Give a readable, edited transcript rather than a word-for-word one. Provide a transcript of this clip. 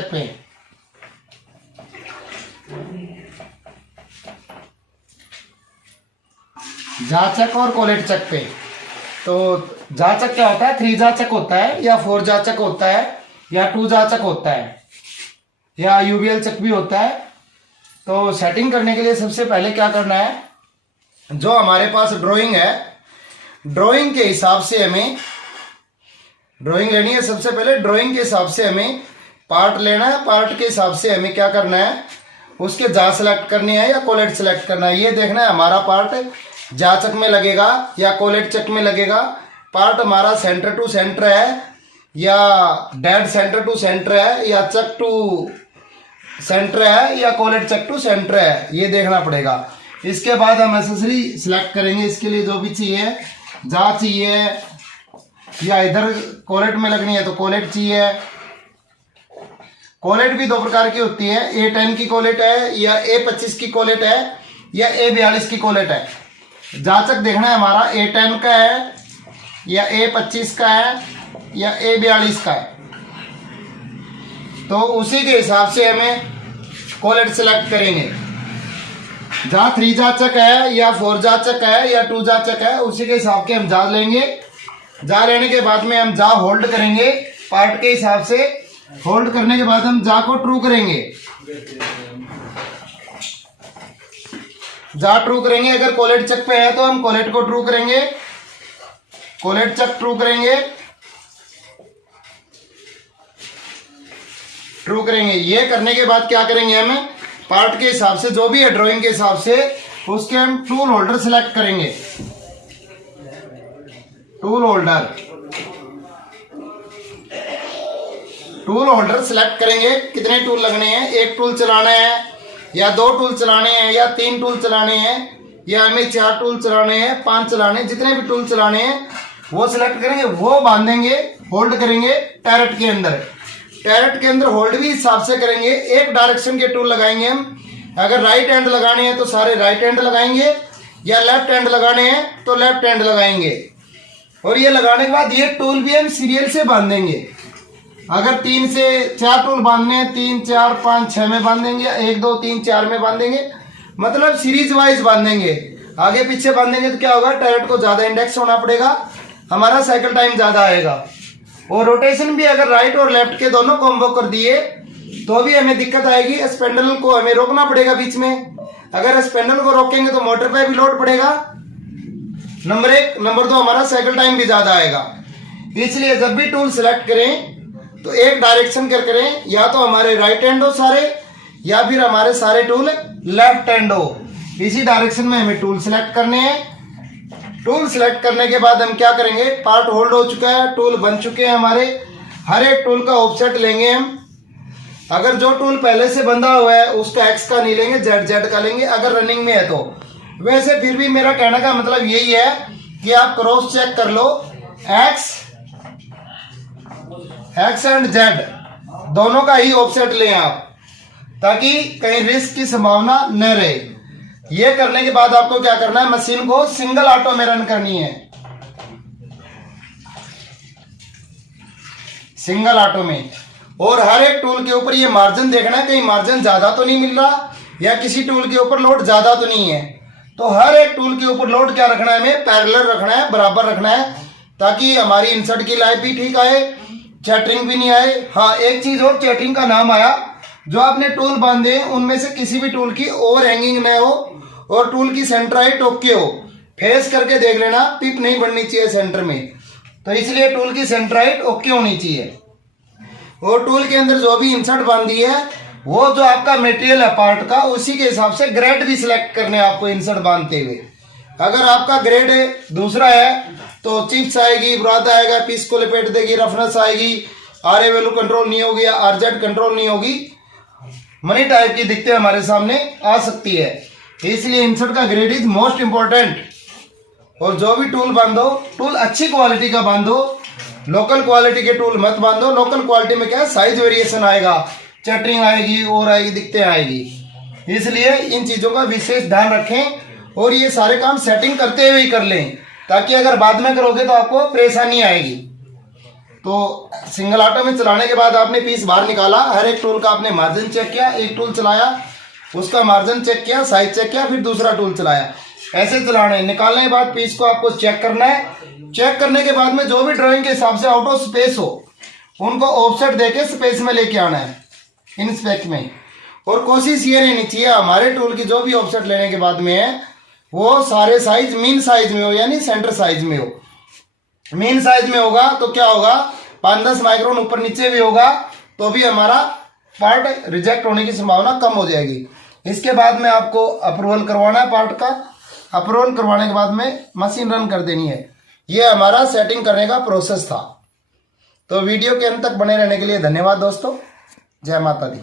चक पे। जाचक और कोलेट चक पे। तो जाचक क्या होता है, 3 जाचक होता है या 4 जाचक होता है या 2 जाचक होता है या यूबीएल चक भी होता है। तो सेटिंग करने के लिए सबसे पहले क्या करना है, जो हमारे पास ड्राइंग है, ड्राइंग के हिसाब से हमें ड्राइंग लेनी है। सबसे पहले ड्राइंग के हिसाब से हमें पार्ट लेना है, पार्ट के हिसाब से हमें क्या करना है, उसके जा सेलेक्ट करनी है या कोलेट सेलेक्ट करना है। ये देखना है हमारा पार्ट जा चक में लगेगा या कोलेट चक में लगेगा, पार्ट हमारा सेंटर टू सेंटर है या डेड सेंटर टू सेंटर है या चक टू सेंटर है या कोलेट चक टू सेंटर है, ये देखना पड़ेगा। इसके बाद हम एसेसरी सिलेक्ट करेंगे। इसके लिए जो भी चाहिए, जा चाहिए या इधर कोलेट में लगनी है तो कोलेट चाहिए। कोलेट भी 2 प्रकार की होती है, A10 की कोलेट है या A25 की कोलेट है या A42 की कोलेट है। जाचक देखना है हमारा A10 का है या A25 का है या A42 का है, तो उसी के हिसाब से हमें कोलेट सेलेक्ट करेंगे। जहाँ 3 जाचक है या 4 जाचक है या 2 जाचक है, उसी के हिसाब के हम जा लेंगे। जा लेने के बाद में हम जा होल्ड करेंगे पार्ट के हिसाब से। होल्ड करने के बाद हम जा को ट्रू करेंगे। जा ट्रू करेंगे। अगर कोलेट चक पे है तो हम कोलेट को ट्रू करेंगे, कोलेट चक ट्रू करेंगे, ट्रू करेंगे। ये करने के बाद क्या करेंगे, हम पार्ट के हिसाब से जो भी है ड्राइंग के हिसाब से उसके हम टूल होल्डर सिलेक्ट करेंगे। टूल होल्डर सिलेक्ट करेंगे। कितने टूल लगने हैं, 1 टूल चलाना है या 2 टूल चलाने हैं या 3 टूल चलाने हैं या हमें 4 टूल चलाने हैं, 5 चलाने हैं, जितने भी टूल चलाने हैं वो सिलेक्ट करेंगे, वो बांधेंगे, होल्ड करेंगे टैरेट के अंदर। टैरेट के अंदर होल्ड भी हिसाब से करेंगे। एक डायरेक्शन के टूल लगाएंगे हम। अगर राइट हैंड लगाने हैं तो सारे राइट हैंड लगाएंगे या लेफ्ट हैंड लगाने हैं तो लेफ्ट हैंड लगाएंगे। और ये लगाने के बाद ये टूल भी हम सीरियल से बांधेंगे। अगर 3 से 4 टूल बांधने हैं, 3, 4, 5, 6 में बांधेंगे, 1, 2, 3, 4 में बांधेंगे, मतलब सीरीज वाइज बांधेंगे। आगे पीछे बांधेंगे तो क्या होगा, टैरेट को ज्यादा इंडेक्स होना पड़ेगा, हमारा साइकिल टाइम ज्यादा आएगा। और रोटेशन भी अगर राइट और लेफ्ट के दोनों कॉम्बो कर दिए तो भी हमें दिक्कत आएगी। स्पेंडल को हमें रोकना पड़ेगा बीच में। अगर स्पेंडल को रोकेंगे तो मोटर पे भी लोड पड़ेगा, नंबर 1। नंबर 2, हमारा साइकिल टाइम भी ज्यादा आएगा। इसलिए जब भी टूल सिलेक्ट करें तो एक डायरेक्शन कर करें, या तो हमारे राइट हैंड हो सारे या फिर हमारे सारे टूल लेफ्ट हैंड हो। इसी डायरेक्शन में हमें टूल सिलेक्ट करने हैं। टूल सिलेक्ट करने के बाद हम क्या करेंगे, पार्ट होल्ड हो चुका है, टूल बन चुके हैं हमारे। हर एक टूल का ऑफसेट लेंगे हम। अगर जो टूल पहले से बंधा हुआ है उसका एक्स का नहीं लेंगे, जेड का लेंगे अगर रनिंग में है तो। वैसे फिर भी मेरा कहने का मतलब यही है कि आप क्रॉस चेक कर लो, एक्स एंड जेड दोनों का ही ऑफसेट लें आप, ताकि कहीं रिस्क की संभावना न रहे। ये करने के बाद आपको क्या करना है, मशीन को सिंगल ऑटो में रन करनी है। सिंगल ऑटो में। और हर एक टूल के ऊपर ये मार्जिन देखना है, कहीं मार्जिन ज्यादा तो नहीं मिल रहा या किसी टूल के ऊपर लोड ज्यादा तो नहीं है। तो हर एक टूल के ऊपर लोड क्या रखना है, हमें पैरेलल रखना है, बराबर रखना है, ताकि हमारी इंसर्ट की लाइफ भी ठीक आए, चैटरिंग भी नहीं आए। हाँ, एक चीज और चैटरिंग का नाम आया, जो आपने टूल बांधे उनमें से किसी भी टूल की ओवर हैंगिंग न हो और टूल की सेंटर हाइट ओके हो। फेस करके देख लेना, पिप नहीं बननी चाहिए सेंटर में, तो इसलिए टूल की सेंटर हाइट ओके होनी चाहिए। और टूल के अंदर जो भी इंसर्ट बांधी है वो जो आपका मटेरियल है पार्ट का, उसी के हिसाब से ग्रेड भी सिलेक्ट करने आपको इंसर्ट बांधते हुए। अगर आपका ग्रेड दूसरा है तो चिप्स आएगी, बुराद आएगा, पीस को लपेट देगी, रफनेस आएगी, आरए वैल्यू कंट्रोल नहीं होगी या आरजेड कंट्रोल नहीं होगी, मनी टाइप की दिक्कतें हमारे सामने आ सकती है। इसलिए इंसर्ट का ग्रेड इज मोस्ट इंपॉर्टेंट। और जो भी टूल बांधो, टूल अच्छी क्वालिटी का बांधो, लोकल क्वालिटी के टूल मत बांधो। लोकल क्वालिटी में क्या है, साइज वेरिएशन आएगा, चटरिंग आएगी और आएगी, दिक्कतें आएगी। इसलिए इन चीजों का विशेष ध्यान रखें और ये सारे काम सेटिंग करते हुए ही कर लें, ताकि अगर बाद में करोगे तो आपको परेशानी आएगी। तो सिंगल ऑटो में चलाने के बाद आपने पीस बाहर निकाला, हर एक टूल का आपने मार्जिन चेक किया, एक टूल चलाया उसका मार्जिन चेक किया, साइज चेक किया, फिर दूसरा टूल चलाया, ऐसे चलाना है। निकालने के बाद पीस को आपको चेक करना है। चेक करने के बाद में जो भी ड्राइंग के हिसाब से आउट ऑफ स्पेस हो उनको ऑफसेट देके स्पेस में लेके आना है, इन स्पेक में। और कोशिश ये रहनी चाहिए हमारे टूल की जो भी ऑफसेट लेने के बाद में है वो सारे साइज मीन साइज में हो, यानी सेंटर साइज में हो। मीन साइज में होगा तो क्या होगा, 5-10 माइक्रोन ऊपर नीचे भी होगा तो भी हमारा पार्ट रिजेक्ट होने की संभावना कम हो जाएगी। इसके बाद में आपको अप्रूवल करवाना है पार्ट का। अप्रूवल करवाने के बाद में मशीन रन कर देनी है। ये हमारा सेटिंग करने का प्रोसेस था। तो वीडियो के अंत तक बने रहने के लिए धन्यवाद दोस्तों। जय माता दी।